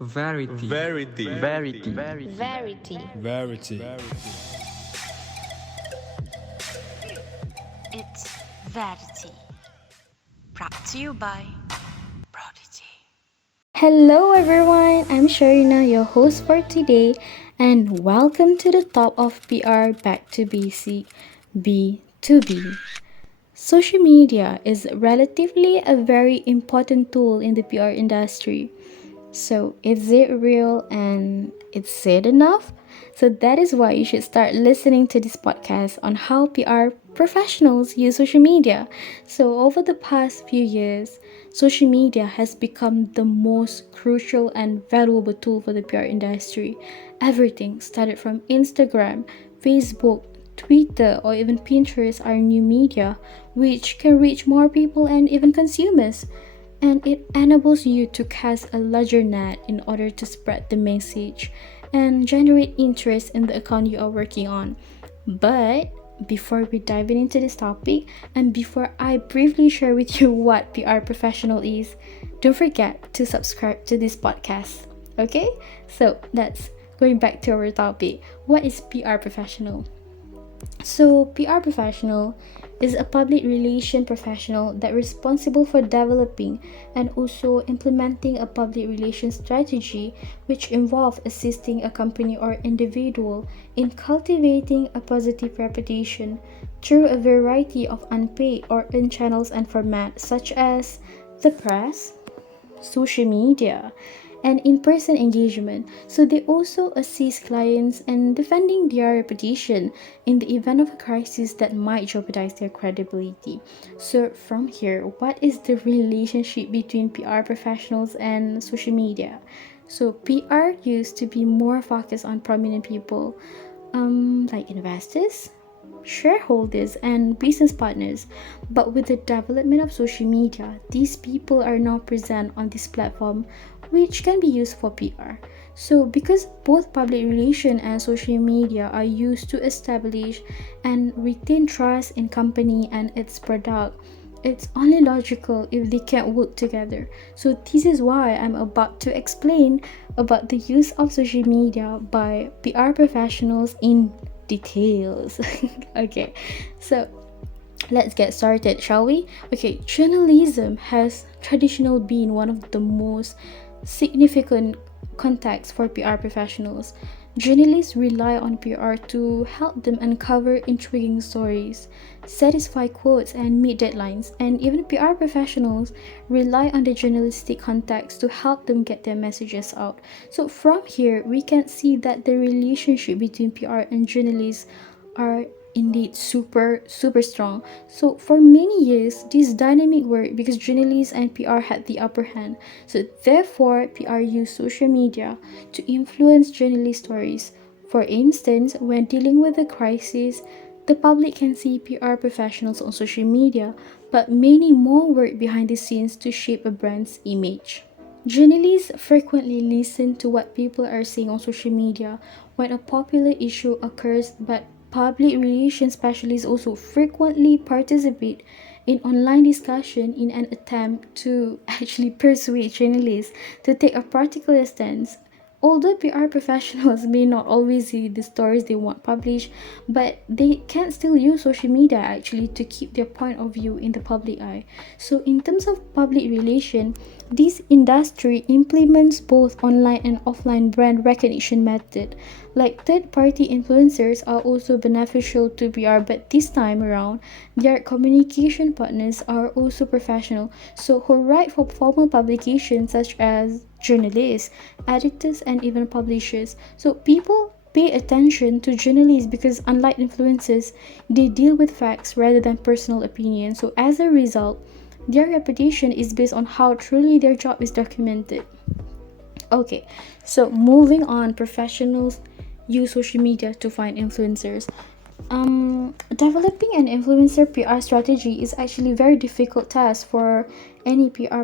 Verity. Verity. Verity. Verity. Verity. It's Verity. Brought to you by Prodigy. Hello everyone, I'm Sharina, your host for today, and welcome to the top of PR Back to Basic B2B. Social media is relatively a very important tool in the PR industry. So, is it real and is it enough? So, that is why you should start listening to this podcast on how PR professionals use social media. So, over the past few years, social media has become the most crucial and valuable tool for the PR industry. Everything started from Instagram, Facebook, Twitter, or even Pinterest are new media which can reach more people and even consumers, and it enables you to cast a larger net in order to spread the message and generate interest in the account you are working on. But before we dive into this topic, and before I briefly share with you what PR professional is, don't forget to subscribe to this podcast. Okay? So that's going back to our topic. What is PR professional? So, PR professional is a public relation professional that responsible for developing and also implementing a public relations strategy which involve assisting a company or individual in cultivating a positive reputation through a variety of unpaid or in channels and formats such as the press, social media, and in person engagement. So they also assist clients in defending their reputation in the event of a crisis that might jeopardize their credibility. So, from here, what is the relationship between PR professionals and social media? So, PR used to be more focused on prominent people, like investors, shareholders, and business partners. But with the development of social media, these people are now present on this platform, which can be used for PR. So, because both public relation and social media are used to establish and retain trust in company and its product, it's only logical if they can work together. So this is why I'm about to explain about the use of social media by PR professionals in details. Okay, so let's get started, shall we? Okay, journalism has traditionally been one of the most significant contexts for PR professionals. Journalists rely on PR to help them uncover intriguing stories, satisfy quotes, and meet deadlines. And even PR professionals rely on the journalistic context to help them get their messages out. So, from here, we can see that the relationship between PR and journalists are indeed super strong. So for many years this dynamic worked because journalists and PR had the upper hand. So therefore PR used social media to influence journalist stories. For instance, when dealing with a crisis, the public can see PR professionals on social media, but many more work behind the scenes to shape a brand's image. Journalists frequently listen to what people are saying on social media when a popular issue occurs, but public relations specialists also frequently participate in online discussion in an attempt to actually persuade journalists to take a particular stance. Although PR professionals may not always see the stories they want published, but they can still use social media actually to keep their point of view in the public eye. So, in terms of public relation, this industry implements both online and offline brand recognition method. Like third-party influencers are also beneficial to PR, but this time around, their communication partners are also professional, so who write for formal publications such as journalists, editors, and even publishers. So people pay attention to journalists because unlike influencers, they deal with facts rather than personal opinion. So as a result, their reputation is based on how truly their job is documented. Okay, so moving on, professionals use social media to find influencers. Developing an influencer PR strategy is actually very difficult task for any PR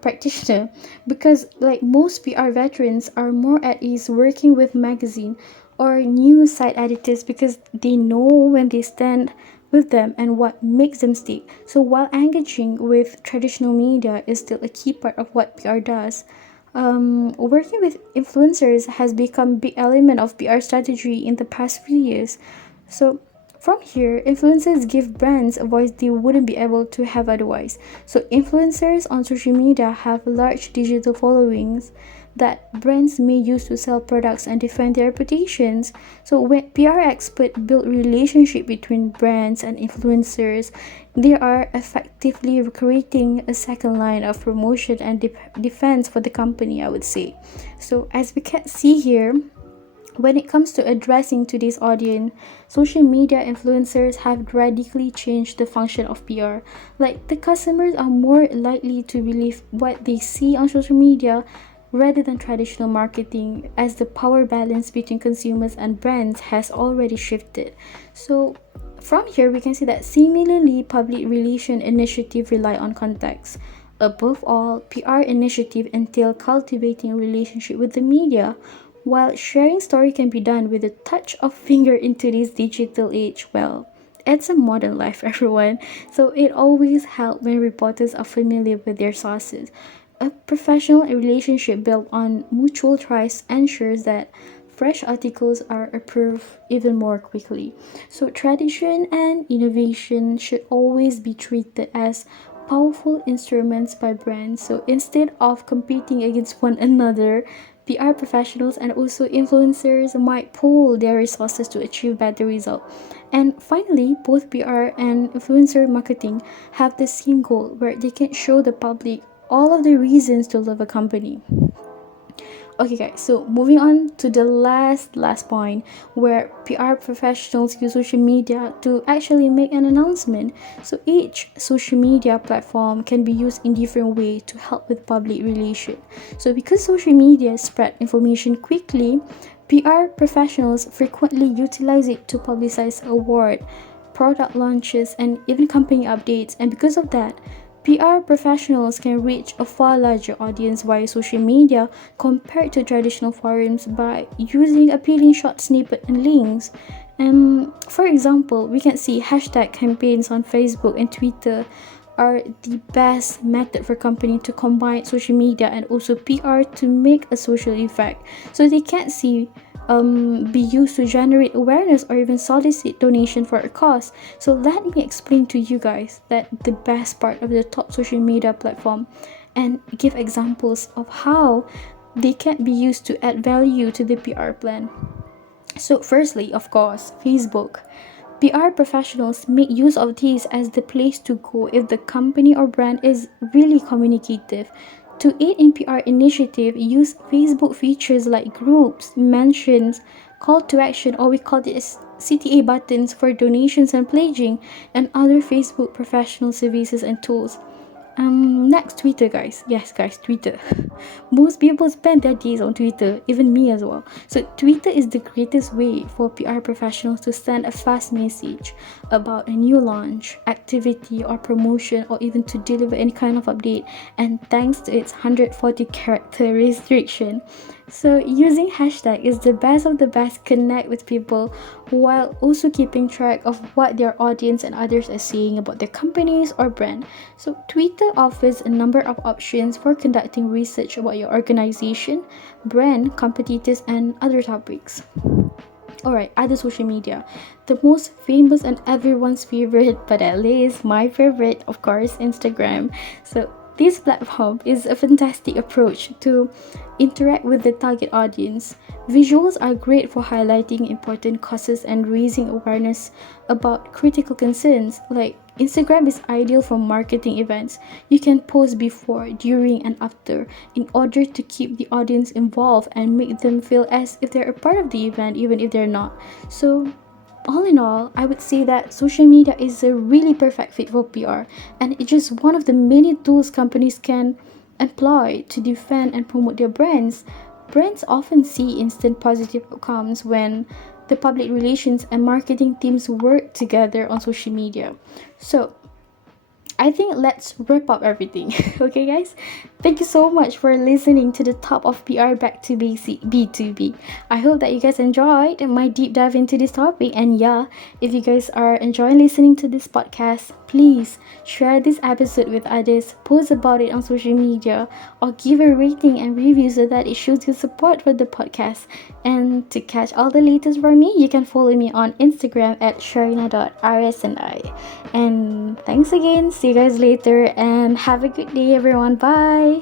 practitioner because like most PR veterans are more at ease working with magazine or news site editors because they know when they stand with them and what makes them stick. So while engaging with traditional media is still a key part of what PR does, working with influencers has become a big element of PR strategy in the past few years. So from here, influencers give brands a voice they wouldn't be able to have otherwise. So influencers on social media have large digital followings that brands may use to sell products and defend their reputations. So when PR experts build relationship between brands and influencers, they are effectively creating a second line of promotion and defense for the company, I would say. So as we can see here, when it comes to addressing today's audience, social media influencers have radically changed the function of PR. Like, the customers are more likely to believe what they see on social media rather than traditional marketing, as the power balance between consumers and brands has already shifted. So from here, we can see that similarly, public relation initiatives rely on context. Above all, PR initiative entail cultivating a relationship with the media. While sharing story can be done with a touch of finger in today's digital age, well, it's a modern life, everyone. So it always helps when reporters are familiar with their sources. A professional relationship built on mutual trust ensures that fresh articles are approved even more quickly. So tradition and innovation should always be treated as powerful instruments by brands. So instead of competing against one another, PR professionals and also influencers might pool their resources to achieve better results. And finally, both PR and influencer marketing have the same goal, where they can show the public all of the reasons to love a company. Okay, guys, so moving on to the last point, where PR professionals use social media to actually make an announcement. So each social media platform can be used in different way to help with public relation. So because social media spread information quickly, PR professionals frequently utilize it to publicize award, product launches, and even company updates. And because of that, PR professionals can reach a far larger audience via social media compared to traditional forums by using appealing short snippets and links. For example, we can see hashtag campaigns on Facebook and Twitter are the best method for company to combine social media and also PR to make a social effect. So they can't see be used to generate awareness or even solicit donation for a cause. So let me explain to you guys that the best part of the top social media platform and give examples of how they can be used to add value to the PR plan. So firstly, of course, Facebook. PR professionals make use of this as the place to go if the company or brand is really communicative. To aid in PR initiative, use Facebook features like groups, mentions, call to action, or we call it as CTA buttons for donations and pledging, and other Facebook professional services and tools. Next, Twitter, guys. Yes, guys, Twitter. Most people spend their days on Twitter, even me as well. So Twitter is the greatest way for PR professionals to send a fast message about a new launch, activity, or promotion, or even to deliver any kind of update. And thanks to its 140 character restriction, so using hashtag is the best of the best connect with people while also keeping track of what their audience and others are saying about their companies or brand. So Twitter offers a number of options for conducting research about your organization, brand, competitors, and other topics. Alright, other social media. The most famous and everyone's favorite, but at least my favorite, of course, Instagram. So this platform is a fantastic approach to interact with the target audience. Visuals are great for highlighting important causes and raising awareness about critical concerns. Like, Instagram is ideal for marketing events. You can post before, during, and after in order to keep the audience involved and make them feel as if they're a part of the event, even if they're not. So, all in all, I would say that social media is a really perfect fit for PR, and it's just one of the many tools companies can employ to defend and promote their brands. Brands often see instant positive outcomes when the public relations and marketing teams work together on social media. So, I think let's wrap up everything. Okay, guys? Thank you so much for listening to the top of PR Back to Basic B2B. I hope that you guys enjoyed my deep dive into this topic. And yeah, if you guys are enjoying listening to this podcast, please share this episode with others, post about it on social media, or give a rating and review so that it shows your support for the podcast. And to catch all the latest from me, you can follow me on Instagram at sharina.rsni. And thanks again. See you guys later and have a good day, everyone. Bye.